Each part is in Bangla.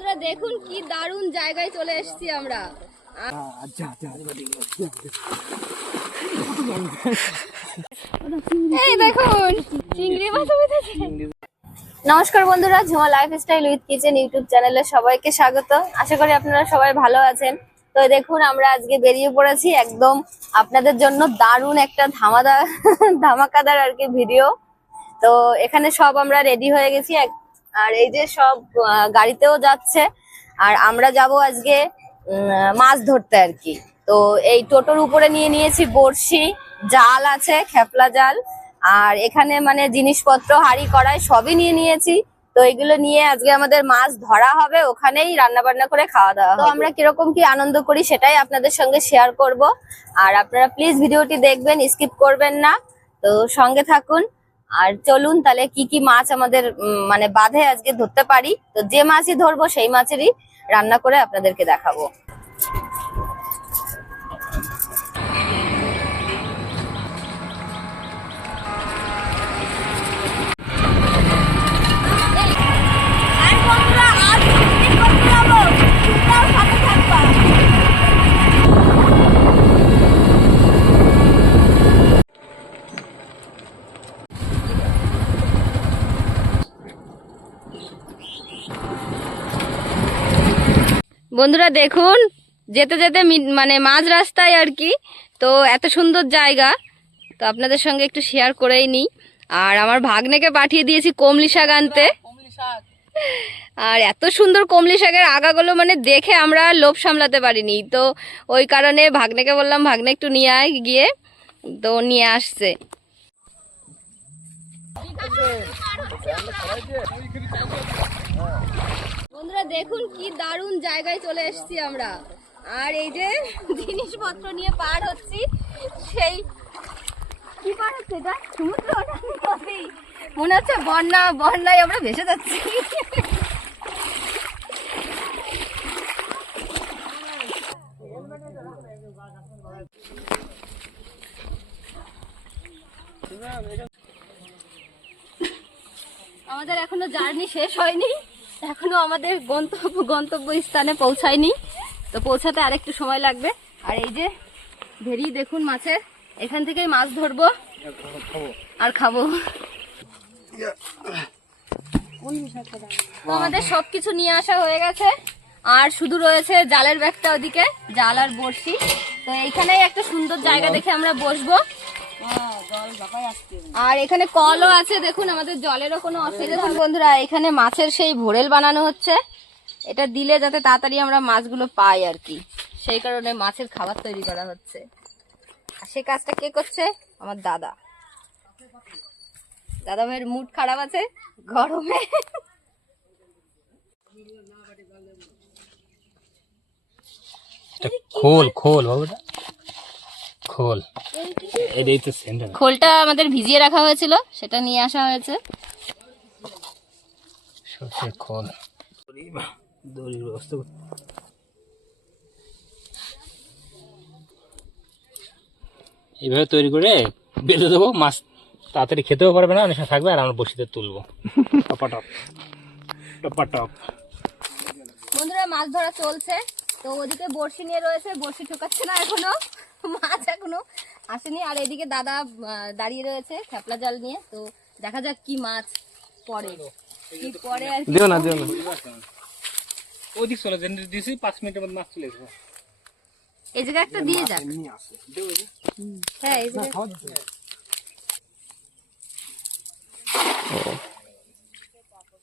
বন্ধুরা, দেখুন কি দারুণ জায়গায় চলে এসেছি আমরা। এই দেখুন নমস্কার বন্ধুরা, Jhuma lifestyle with kitchen YouTube চ্যানেলে সবাইকে স্বাগত। আশা করি আপনারা সবাই ভালো আছেন। তো দেখুন, আমরা আজকে বেরিয়ে পড়েছি একদম আপনাদের জন্য দারুণ একটা ধামাদা ধামাকাদার আর কি ভিডিও তো এখানে সব আমরা রেডি হয়ে গেছি। এক- আর এই যে সব গাড়িতেও যাচ্ছে। আর আমরা যাব আজকে মাছ ধরতে আর কি। তো এই টোটোর উপরে নিয়ে নিয়েছি বড়শি, জাল আছে, খেপলা জাল। আর এখানে মানে জিনিসপত্র, হাড়ি, কড়াই সবই নিয়ে নিয়েছি। তো এগুলো নিয়ে আজকে আমাদের মাছ ধরা হবে, ওখানেই রান্না বান্না করে খাওয়া দাওয়া তো আমরা কীরকম কি আনন্দ করি সেটাই আপনাদের সঙ্গে শেয়ার করব। আর আপনারা প্লিজ ভিডিওটি দেখবেন স্কিপ করবেন না। তো সঙ্গে থাকুন। আর চলুন তাহলে কি কি মাছ আমাদের মানে বাঁধে আজকে ধরতে পারি। তো যে মাছই ধরবো সেই মাছেরই রান্না করে আপনাদেরকে দেখাবো। বন্ধুরা দেখুন, যেতে যেতে মানে মাঝ রাস্তায় আর কি, তো এত সুন্দর জায়গা। তো আপনাদের সঙ্গে একটু শেয়ার করেই নিই। আর আমার ভাগ্নেকে পাঠিয়ে দিয়েছি কমলি শাক আনতে। আর এত সুন্দর কমলি শাকের আগাগুলো মানে দেখে আমরা লোভ সামলাতে পারিনি। তো ওই কারণে ভাগ্নেকে বললাম, ভাগ্নে একটু নিয়ে আয় গিয়ে। তো নিয়ে আসছে। দেখুন কি দারুণ জায়গায় চলে এসেছি আমরা। আর এই যে জিনিসপত্র নিয়ে পার হচ্ছি, সেই কি পার হচ্ছে এটা? সমুদ্র? মনে হচ্ছে বন্যা, বন্যায় আমরা ভেসে যাচ্ছি। আমাদের এখনও জার্নি শেষ হয়নি। এখনও আমাদের গন্তব্য গন্তব্য স্থানে পৌঁছায়নি। তো পৌঁছাতে আরেকটু সময় লাগবে। আর এই যে ভেরি দেখুন মাছের, এখান থেকেই মাছ ধরবো। আর খাব। তো আমাদের সবকিছু নিয়ে আসা হয়ে গেছে। আর শুধু রয়েছে জালের ব্যাগটা ওদিকে, জাল আর বড়শি। তো এইখানেই একটা সুন্দর জায়গা দেখে আমরা বসবো। আর এখানে কলও আছে দেখুন আমাদের জলেরও কোনো অসুবিধা। দেখুন বন্ধুরা এখানে মাছের সেই ভোরেল বানানো হচ্ছে। এটা দিলে যাতে তাড়াতাড়ি আমরা মাছগুলো পাই আর কি। সেই কারণে মাছের খাবার তৈরি করা হচ্ছে। আর সে কাজটা কে করছে? আমার দাদা। দাদা ভাইয়ের মুড খারাপ আছে? গরমে। খোল খোল বাবুটা খোল। এটাই তো সেন্টার খোলটা আমাদের ভিজিয়ে রাখা হয়েছিল সেটা নিয়ে আসা হয়েছে। সর্ষের খোল। দড়ির ব্যবস্থা এইভাবে তৈরি করে বেঁধে দেবো মাছ তাড়াতাড়ি খেতেও পারবে না অনেক থাকবে আর আমরা বসিতে তুলবো। টপাটপ। টপাটপ। বন্ধুরা মাছ ধরা চলছে। তো ওদিকে বড়শি নিয়ে রয়েছে বড়শি ঠোকাচ্ছে না এখনও। মাছ এখনও আসেনি। আর এদিকে দাদা আহ, দাঁড়িয়ে রয়েছে খেপলা জাল নিয়ে। তো দেখা যাক কি মাছ পড়ে। কি পড়ে আর দিও না দিও না। ওদিক চলে যেন দিয়েছি পাঁচ মিনিটের মধ্যে মাছ চলে আসবে। এই জায়গায় একটা দিয়ে যাক। হ্যাঁ এই জায়গায়।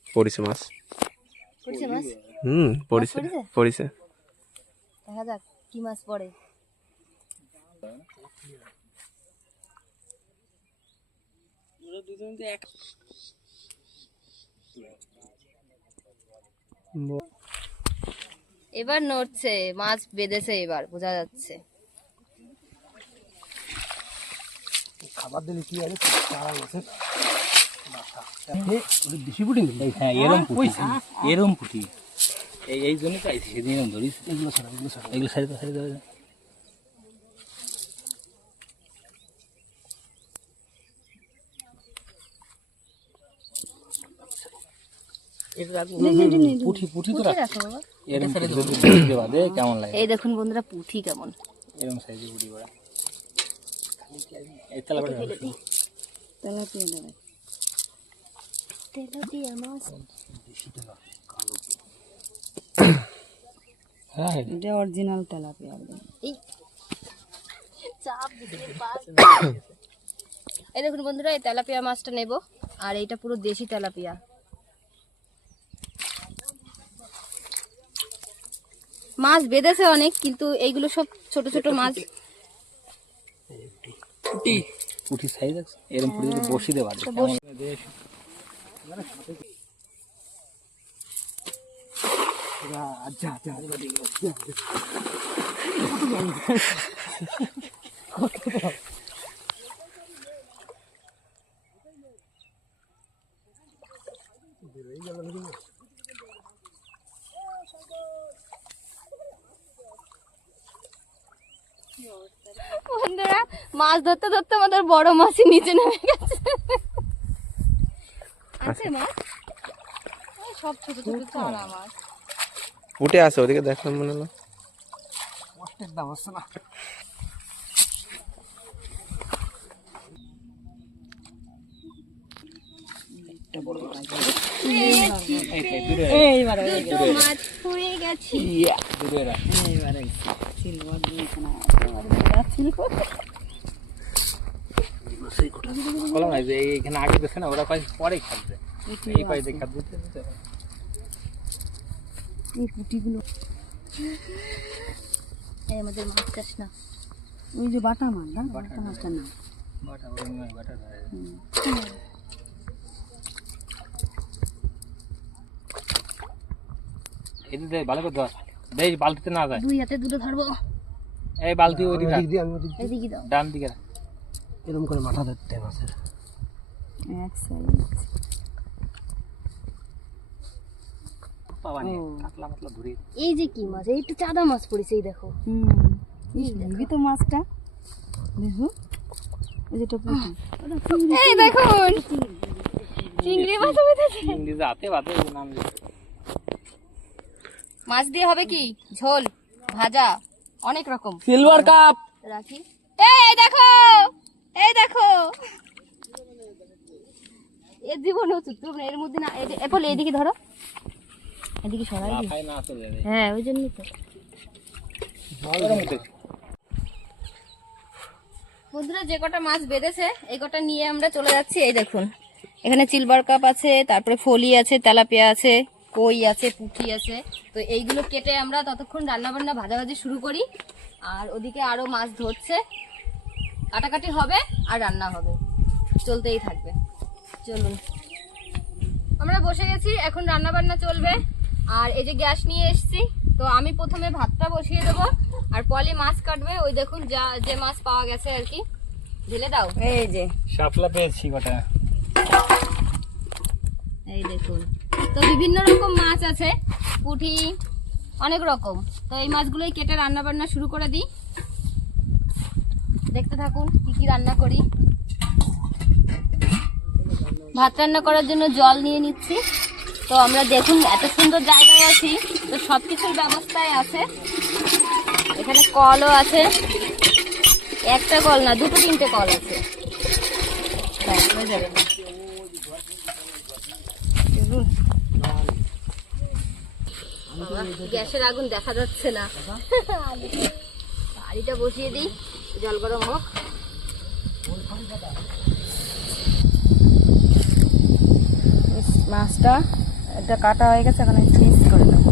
পড়িছে মাছ। পড়ছে মাছ? হুম পড়িছে পড়িছে? পড়িছে। দেখা যাক কি মাছ পড়ে। এবার নড়ছে মাছ বেঁধেছে এবার বোঝা যাচ্ছে। হ্যাঁ এরম পুটি। এরম পুটি। এই এই জন্য পাইছি সেদিন এরম ধরিস। এগুলো ছাড়া এগুলো ছাড়া। এগুলো ছাড়ি দাও ছাড়ি তো রাখো দে কেমন লাগে? এই দেখুন বন্ধুরা পুঁঠি কেমন? এরকম পুঁটি এই তেলা মাছ। হ্যাঁ। এটা অরিজিনাল তেলাপিয়া একদম। এই চাপ দিতে পার এই দেখুন বন্ধুরা এই তেলাপিয়া মাছটা নেব। আর এইটা পুরো দেশি তেলাপিয়া। মাছ বেঁধেছে অনেক কিন্তু এইগুলো সব ছোট ছোট মাছ। পুঁটি। সাইজ আছে এরকম পুঁটি বসি দেওয়া আচ্ছা আচ্ছা বন্ধুরা মাছ ধরতে ধরতে আমাদের বড় মাছই নিচে নেমে গেছে। আছে মাছ সব ছোট ছোট চারা মাছ। উঠে আসে ওদিকে দেখলাম মনে হলো কষ্টের দাম হচ্ছে না এইবারে। মাছ পড়ে গেছে। বললাম না যে এইখানে আগে দেখছে না ওরা পাই পরে খাচ্ছে এই পাই দেখে হবে। এই কুটিগুলো। এই আমাদের মাছ চাষ না। ওই যে বাটা মাছ না বাটা মাছটা না বাটা বাটা এদিকে দে, ভালো করে ধর বালতিতে না যায়। দুই হাতে দুটো ধরবো। এই বালতি ওদিকে দাও। ডান দিকে রাখ। এরকম করে মাথা ধরতে মাছের। এক সাইড এই যে কি মাছ এই তো চাঁদা মাছ পড়েছে এই দেখো। হুম। তো মাছটা। দেখো। এই যেটা পুঁটি। এই দেখুন। চিংড়ি মাছ বেঁধেছে ইংরেজি হাতে বাদে নাম। মাছ দিয়ে হবে কি? ঝোল ভাজা অনেক রকম। সিলভার কাপ রাখি। এই দেখো। এই দেখো। এর জীবনেও চুপ না এর মধ্যে না এদিকে ধরো। এদিকে সরাই হ্যাঁ ওই জন্যই তো। বন্ধুরা যে কটা মাছ বেঁধেছে এই কটা নিয়ে আমরা চলে যাচ্ছি এই দেখুন। এখানে চিলবার কাপ আছে তারপরে ফলি আছে তেলাপিয়া আছে কই আছে পুঁটি আছে। তো এইগুলো কেটে আমরা ততক্ষণ রান্না বান্না ভাজাভাজি শুরু করি। আর ওদিকে আরও মাছ ধরছে। কাটাকাটি হবে আর রান্না হবে। চলতেই থাকবে। চলুন। আমরা বসে গেছি এখন রান্না বান্না চলবে। আর এই যে গ্যাস নিয়ে এসেছি তো আমি প্রথমে ভাতটা বসিয়ে দেবো আর পলি মাছ কাটবে। ওই দেখুন যা যে মাছ পাওয়া গেছে আর কি। ঢেলে দাও। এই যে। শাপলা পেয়েছি কটা এই দেখুন। তো বিভিন্ন রকম মাছ আছে পুঁটি অনেক রকম। তো এই মাছগুলোই কেটে রান্না বান্না শুরু করে দিই। দেখতে থাকুন, কি কি রান্না করি। ভাত রান্না করার জন্য জল নিয়ে নিচ্ছি। তো আমরা দেখুন, এত সুন্দর জায়গায় আছি, তো সব কিছুর ব্যবস্থায় আছে। এখানে কলও আছে। একটা কল না, দুটো তিনটে কল আছে। গ্যাসের আগুন দেখা যাচ্ছে না। বাড়িটা বসিয়ে দিই। জল গরম হোক। মাছটা এটা কাটা হয়ে গেছে এখন চেঞ্জ করে দেবো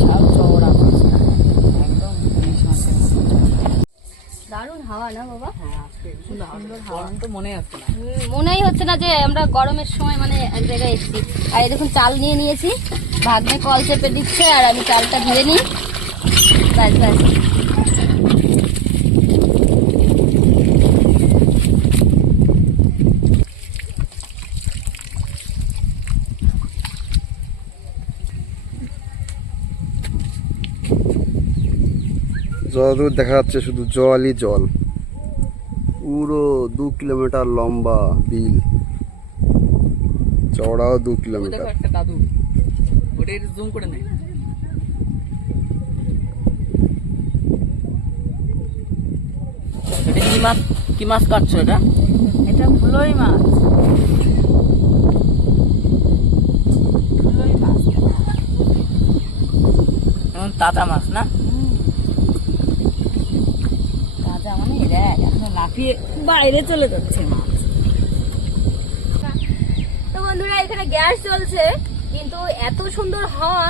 মাছটা একদম ইলিশ দারুণ হাওয়া না বাবা? সুন্দর হাওয়া। তো মনে হচ্ছে না। মনেই হচ্ছে না যে আমরা গরমের সময় মানে এক জায়গায় এসেছি। আর এই দেখুন, চাল নিয়ে নিয়েছি। ভাগ্নে কল চেপে দিচ্ছে, আর আমি চালটা ধরে নিই। ব্যাস ব্যাস। যতদূর দেখা যাচ্ছে, শুধু জলই জল। পুরো দু কিলোমিটার লম্বা বিল। চওড়াও দু কিলোমিটার। একটা দাদু। ওটা জুম করে নেই এটা কি মাছ? কি মাছ কাটছো এটা? এটা ভুলোই মাছ। এখন তাজা মাছ না? তাজা মানে এখন লাফিয়ে বাইরে চলে যাচ্ছে মাছ তো বন্ধুরা এখানে গ্যাস চলছে কিন্তু এত সুন্দর হাওয়া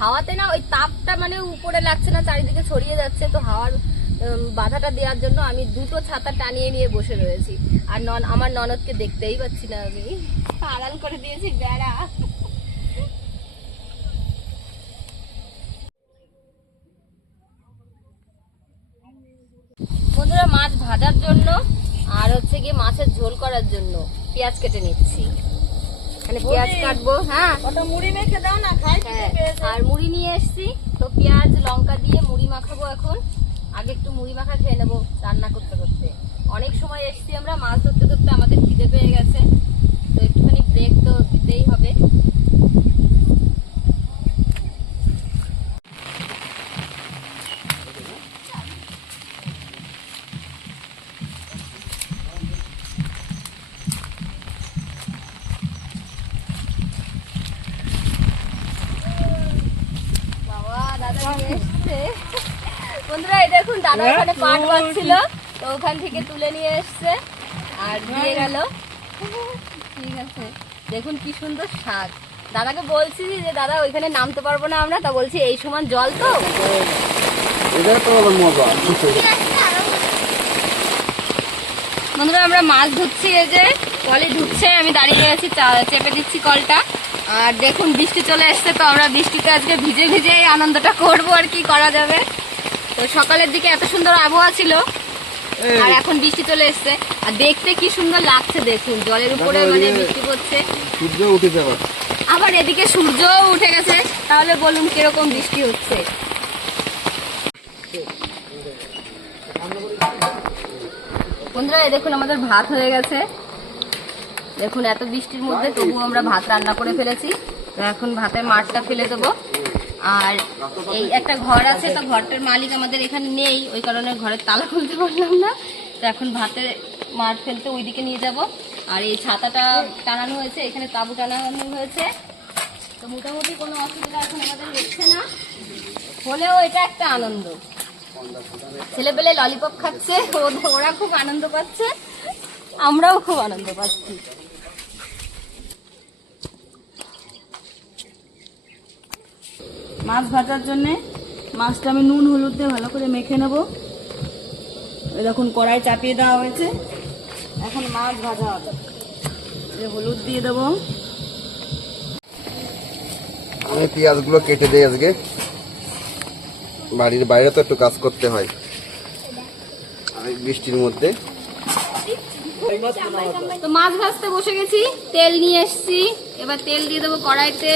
হাওয়াতে না ওই তাপটা মানে উপরে লাগছে না চারিদিকে ছড়িয়ে যাচ্ছে। তো হাওয়ার বাধাটা দেওয়ার জন্য আমি দুটো ছাতা টানিয়ে নিয়ে বসে রয়েছি। আর নন আমার ননদকে দেখতেই পাচ্ছি না আমি। আড়াল করে দিয়েছি বেড়া বন্ধুরা মাছ ভাজার জন্য আর মাছের ঝোল করার জন্য পেঁয়াজ কেটে নিচ্ছি। মানে পেঁয়াজ কাটবো হ্যাঁ। ওটা মুড়ি মেখে দাও না খাই হ্যাঁ আর মুড়ি নিয়ে এসেছি। তো পেঁয়াজ লঙ্কা দিয়ে মুড়ি মাখাবো এখন। আগে একটু মুড়ি মাখা খেয়ে নেব রান্না করতে করতে। অনেক সময় এসেছি আমরা মাছ ধরতে ধরতে আমাদের খিদে পেয়ে গেছে। তো একটুখানি ব্রেক তো দিতেই হবে। পাট তো ওখান থেকে তুলে নিয়ে এসছে আর দিয়ে গেল। ঠিক আছে। দেখুন কি সুন্দর স্বাদ। দাদাকে বলছি যে দাদা ওইখানে নামতে পারব না আমরা তা বলছি এই সমান জল তো? বন্ধুরা আমরা মাছ ধুচ্ছি এই যে কলে ধুচ্ছে আমি দাঁড়িয়ে আছি চা- চেপে দিচ্ছি কলটা। আর দেখুন বৃষ্টি চলে এসছে তো আমরা বৃষ্টিতে আজকে ভিজে ভিজে এই আনন্দটা করব আর কি করা যাবে। তো সকালের দিকে এত সুন্দর আবহাওয়া ছিল। আর এখন বৃষ্টি চলে এসছে। আর দেখতে কি সুন্দর লাগছে দেখুন জলের উপরে মানে বৃষ্টি পড়ছে। সূর্য উঠে যাবে আবার এদিকে সূর্যও উঠে গেছে। তাহলে বলুন কীরকম বৃষ্টি হচ্ছে? বন্ধুরা এই দেখুন আমাদের ভাত হয়ে গেছে। দেখুন এত বৃষ্টির মধ্যে তবু আমরা ভাত রান্না করে ফেলেছি। তো এখন ভাতের মাঠটা ফেলে দেবো। আর এই একটা ঘর আছে, তো ঘরটার মালিক আমাদের এখানে নেই, ওই কারণে ঘরের তালা খুলতে পারলাম না। তো এখন ভাতের মাঠ ফেলতে ওইদিকে নিয়ে যাব। আর এই ছাতাটা টানানো হয়েছে, এখানে তাবু টানানো হয়েছে। তো মোটামুটি কোনো অসুবিধা এখন আমাদের হচ্ছে না। হলেও এটা একটা আনন্দ। ছেলেপেলে ললিপপ খাচ্ছে ওরা খুব আনন্দ পাচ্ছে, আমরাও খুব আনন্দ পাচ্ছি। মাছ ভাজার জন্যে মাছটা আমি নুন হলুদ দিয়ে ভালো করে মেখে নেব। দেখুন কড়াই চাপিয়ে দেওয়া হয়েছে। এখন মাছ ভাজা হবে। হলুদ দিয়ে দেবো। আমি পেঁয়াজগুলো কেটে দিই আজকে। বাড়ির বাইরে তো একটু কাজ করতে হয়। আর বৃষ্টির মধ্যে। তো মাছ ভাজতে বসে গেছি তেল নিয়ে এসেছি। এবার তেল দিয়ে দেবো কড়াইতে।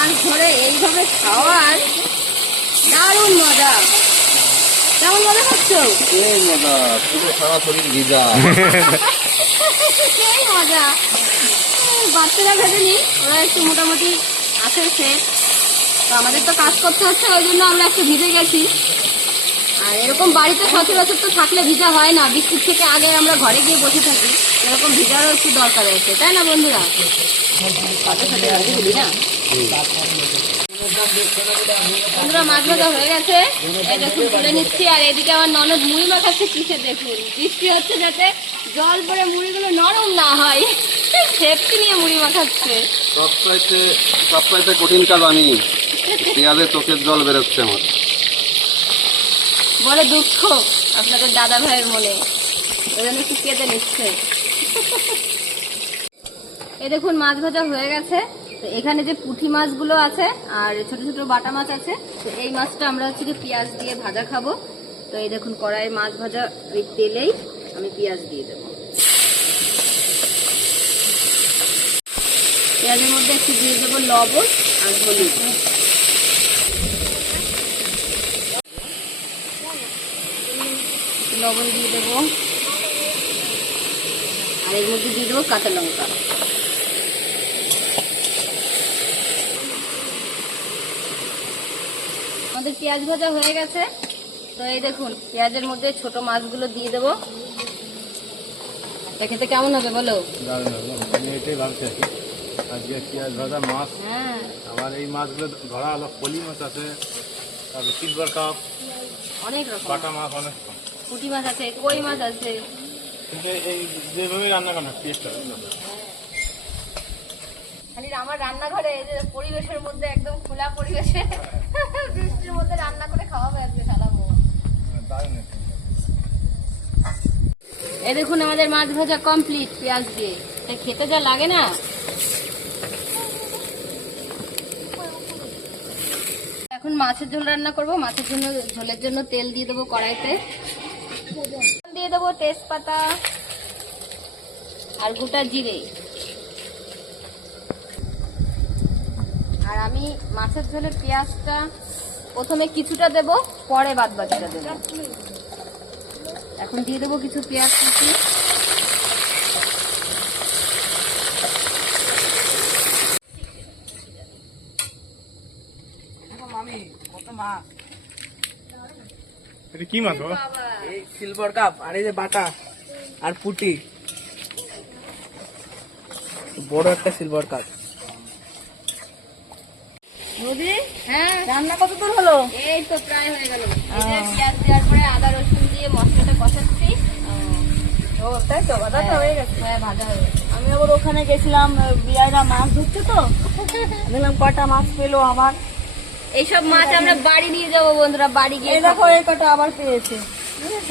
মাছ ধরে এইভাবে খাওয়ার দারুণ মজা। কেমন মজা খাচ্ছ? এই মজা পুরো সারা শরীর ভিজা। সেই মজা। বাচ্চারা ভেবেনি ওরা একটু মোটামুটি আছে সে। তো আমাদের তো কাজ করতে হচ্ছে ওই জন্য আমরা একটু ভিজে গেছি। আর এরকম বাড়িতে সচরাচর তো থাকলে ভিজা হয় না। বৃষ্টির থেকে আগে আমরা ঘরে গিয়ে বসে থাকি। এরকম ভিজারও একটু দরকার আছে। তাই না বন্ধুরা? বন্ধুরা, মাছ ভাজা হয়ে গেছে। এই দেখুন, তুলে নিচ্ছি। আর এদিকে আমার ননদ মুড়ি মাখাচ্ছে। কিসে দেখুন? বৃষ্টি হচ্ছে যাতে জল পরে মুড়িগুলো নরম না হয়। সেফটি নিয়ে মুড়ি মাখাচ্ছে। সবচাইতে সবচাইতে কঠিন কাজ আমি। পেঁয়াজে চোখের জল বেরোচ্ছে আমার। বলে দুঃখ আপনাদের দাদা ভাইয়ের মনে। ওই জন্য একটু কেটে নিচ্ছে। এই দেখুন, মাছ ভাজা হয়ে গেছে। তো এখানে যে পুঁটি মাছগুলো আছে আর ছোট ছোট বাটা মাছ আছে, তো এই মাছটা আমরা হচ্ছে কি পেঁয়াজ দিয়ে ভাজা খাব। তো এই দেখুন, কড়াইয়ে মাছ ভাজা ওই তেলেই আমি পেঁয়াজ দিয়ে দেবো। পেঁয়াজের মধ্যে একটু দিয়ে দেবো লবণ আর হলুদ লবণ দিয়ে দেবো। আর এর মধ্যে দিয়ে দেবো কাঁচা লঙ্কা। আমাদের পেঁয়াজ ভাজা হয়ে গেছে। তো এই দেখুন পেঁয়াজের মধ্যে ছোট মাছগুলো দিয়ে দেবো। খেতে কেমন হবে বলো? আমি এটাই ভাবছি আজকে পেঁয়াজ ভাজা মাছ। হ্যাঁ। আমার এই মাছগুলো ধরা হলো পলি মাছ আছে তারপরে সিলভার কাপ অনেক রকম। বাটা মাছ অনেক পুঁটি মাছ আছে কই মাছ আছে? যেভাবে রান্না করা খালি আমার রান্নাঘরে এই যে পরিবেশের মধ্যে একদম খোলা পরিবেশে বৃষ্টির মধ্যে রান্না করে খাওয়াবে আজকে চালাবো এই দেখুন আমাদের মাছ ভাজা কমপ্লিট পেঁয়াজ দিয়ে। খেতে যা লাগে না? এখন মাছের ঝোল রান্না করব মাছের জন্য ঝোলের জন্য তেল দিয়ে দেবো কড়াইতে। দিয়ে দেবো তেজপাতা আর গোটা জিরে। আর আমি মাছের ঝোলে পেঁয়াজটা প্রথমে কিছুটা দেব, পরে বাদ বাকিটা দেবো। এখন দিয়ে দেবো কিছু পেঁয়াজ কুচি। মাছ। এটা কি মাছ বাবা? এই সিলভার কাপ আর এই যে বাটা আর পুটি। বড় একটা সিলভার কাপ নদী হ্যাঁ। রান্না কত দূর হলো? এই তো প্রায় হয়ে গেল। এই যে পেঁয়াজ দেওয়ার পরে আদা রসুন দিয়ে মশলাটা কষাচ্ছি। ও তাই তো? বাদাটা হয়ে। গেছে। হ্যাঁ ভাজা হয়ে গেছে। আমি আবার ওখানে গেছিলাম বিয়ারা মাছ ধরছে তো। দেখলাম কটা মাছ পেল আবার এইসব মাছ আমরা বাড়ি নিয়ে যাব বন্ধুরা বাড়ি গিয়ে দেখো এই কটা আবার পেয়েছে। বুঝেছ?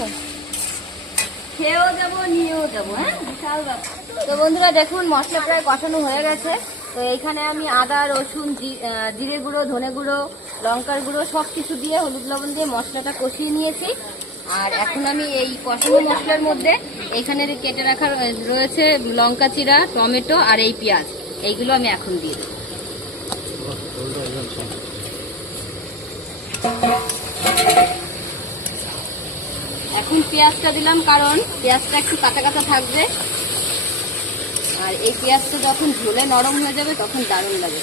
খেয়েও যাব নিয়েও যাব হ্যাঁ? বিশাল ব্যাপার। তো বন্ধুরা দেখুন মশলা প্রায় কষানো হয়ে গেছে। তো এইখানে আমি আদা রসুন জিরে গুঁড়ো ধনে গুঁড়ো লঙ্কার গুঁড়ো সব কিছু দিয়ে হলুদ লবণ দিয়ে মশলাটা কষিয়ে নিয়েছি। আর এখন আমি এই কষানো মশলার মধ্যে এখানে কেটে রাখা রয়েছে লঙ্কা চিরা টমেটো আর এই পেঁয়াজ। এইগুলো আমি এখন দিয়ে দেবো। এখন পেঁয়াজটা দিলাম, কারণ পেঁয়াজটা একটু কাঁচা কাঁচা থাকবে। আর এই পেঁয়াজটা যখন ঝোলে নরম হয়ে যাবে, তখন দারুণ লাগে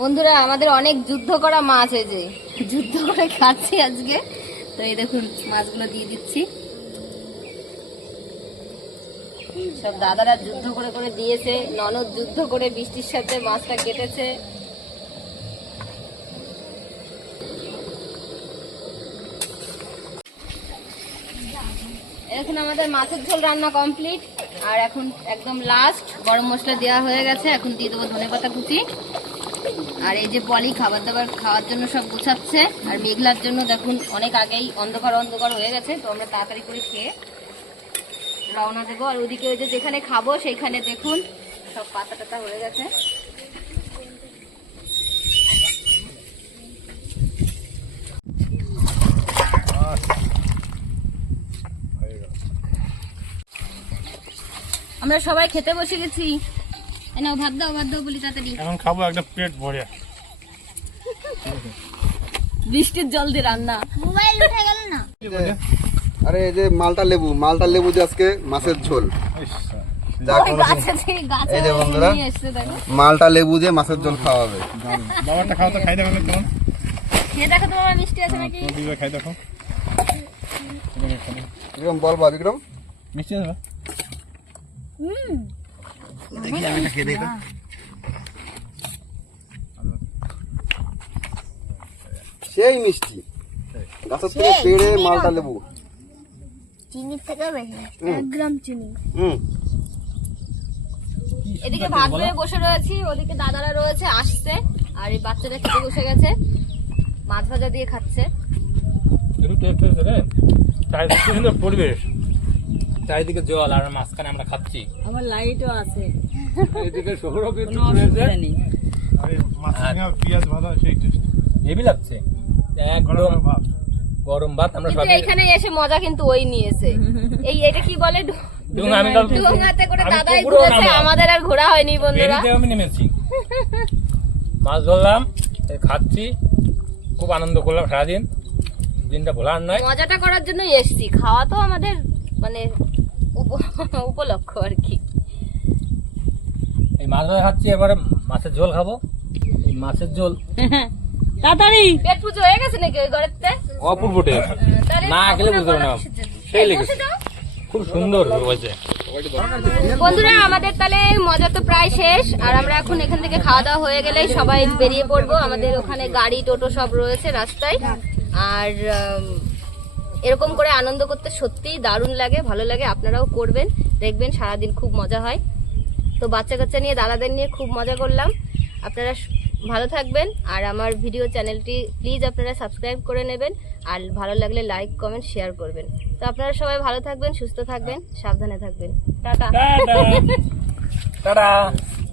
বন্ধুরা, আমাদের অনেক যুদ্ধ করা মাছ এই যে, যুদ্ধ করে খাচ্ছি আজকে। তো এই দেখুন, মাছগুলো দিয়ে দিচ্ছি। সব দাদারা যুদ্ধ করে করে দিয়েছে, ননদ যুদ্ধ করে বৃষ্টির সাথে মাছটা কেটেছে। এখন আমাদের মাছের ঝোল রান্না কমপ্লিট, আর এখন একদম লাস্ট গরম মশলা দেওয়া হয়ে গেছে, এখন দিয়ে দেবো ধনে পাতা কুচি। আর এই যে পলি খাবার দাবার খাওয়ার জন্য সব গুছাচ্ছে, আর মেঘলার জন্য দেখুন অনেক আগেই অন্ধকার অন্ধকার হয়ে গেছে, তো আমরা তাড়াতাড়ি করে খেয়ে রওনা দেবো। আর ওদিকে ওই যে যেখানে খাব সেইখানে দেখুন সব পাতা টাতা হয়ে গেছে। আমরা সবাই খেতে বসে গেছি। এ নাও ভাত দাও ভাত দাও বলি তাড়াতাড়ি। এখন খাব একটা পেট ভরে। বৃষ্টির জল দিয়ে রান্না। আরে এই যে মালটা লেবু মালটা লেবু দিয়ে আজকে মাছের ঝোল। যা এই যে বন্ধুরা। মালটা লেবু দিয়ে মাছের ঝোল খাওয়া হবে বাবারটা খাও তো খাই দেখো কেমন। খেয়ে দেখো তোমার মিষ্টি আছে নাকি? খাই দেখো। বিক্রম বল বা বিক্রম। মিষ্টি আছে না? দেখি আমি খেয়ে দেখি। সেই মিষ্টি। গাছের থেকে পেড়ে মালটা লেবু। চিনির থেকে বেশি এক গ্রাম চিনি। এদিকে ভাত হয়ে বসে রয়েছি ওদিকে দাদারা রয়েছে আসছে আর এই বাচ্চারা খেতে বসে গেছে মাছ ভাজা দিয়ে খাচ্ছে। পরিবেশ। চারিদিকে জল আর মাঝখানে আমরা খাচ্ছি। আমার লাইটও আছে। এদিকে শহরও কোনো অসুবিধা নেই। পেঁয়াজ ভাজা সেই টেস্ট হেভি লাগছে। একদম গরম ভাত আমরা সবাই এখানে এসে মজা কিন্তু ওই নিয়েছে। এই এটা কি বলে? আমি তো করে দাদাই ঘুরেছে আমাদের আর ঘোরা হয়নি বন্ধুরা। আমি নেমেছি। মাছ ধরলাম খাচ্ছি খুব আনন্দ করলাম সারাদিন। দিনটা ভোলার নয়। মজাটা করার জন্য এসছি। খাওয়া তো আমাদের মানে উপলক্ষ আর কি। এই মাছ ধরে খাচ্ছি এবারে মাছের ঝোল খাব। এই মাছের ঝোল। তাড়াতাড়ি! পেট পুজো হয়ে গেছে নাকি ঘরেতে? অপূর্ব টেস্ট না খেলে বুঝতে পারবে না। সেই লেগেছে। খুব সুন্দর হয়েছে। বন্ধুরা আমাদের তাহলে মজা তো প্রায় শেষ। আর আমরা এখন এখান থেকে খাওয়া দাওয়া হয়ে গেলে সবাই বেরিয়ে পড়ব। আমাদের ওখানে গাড়ি টোটো সব রয়েছে রাস্তায়। আর এরকম করে আনন্দ করতে সত্যিই দারুণ লাগে ভালো লাগে। আপনারাও করবেন দেখবেন সারাদিন খুব মজা হয়। তো বাচ্চা কাচ্চা নিয়ে দাদাদের নিয়ে খুব মজা করলাম। আপনারা ভালো থাকবেন আর আমার ভিডিও চ্যানেলটি প্লিজ আপনারা সাবস্ক্রাইব করে নেবেন আর ভালো লাগলে লাইক কমেন্ট শেয়ার করবেন। তো আপনারা সবাই ভালো থাকবেন সুস্থ থাকবেন সাবধানে থাকবেন। টাটা। টাটা।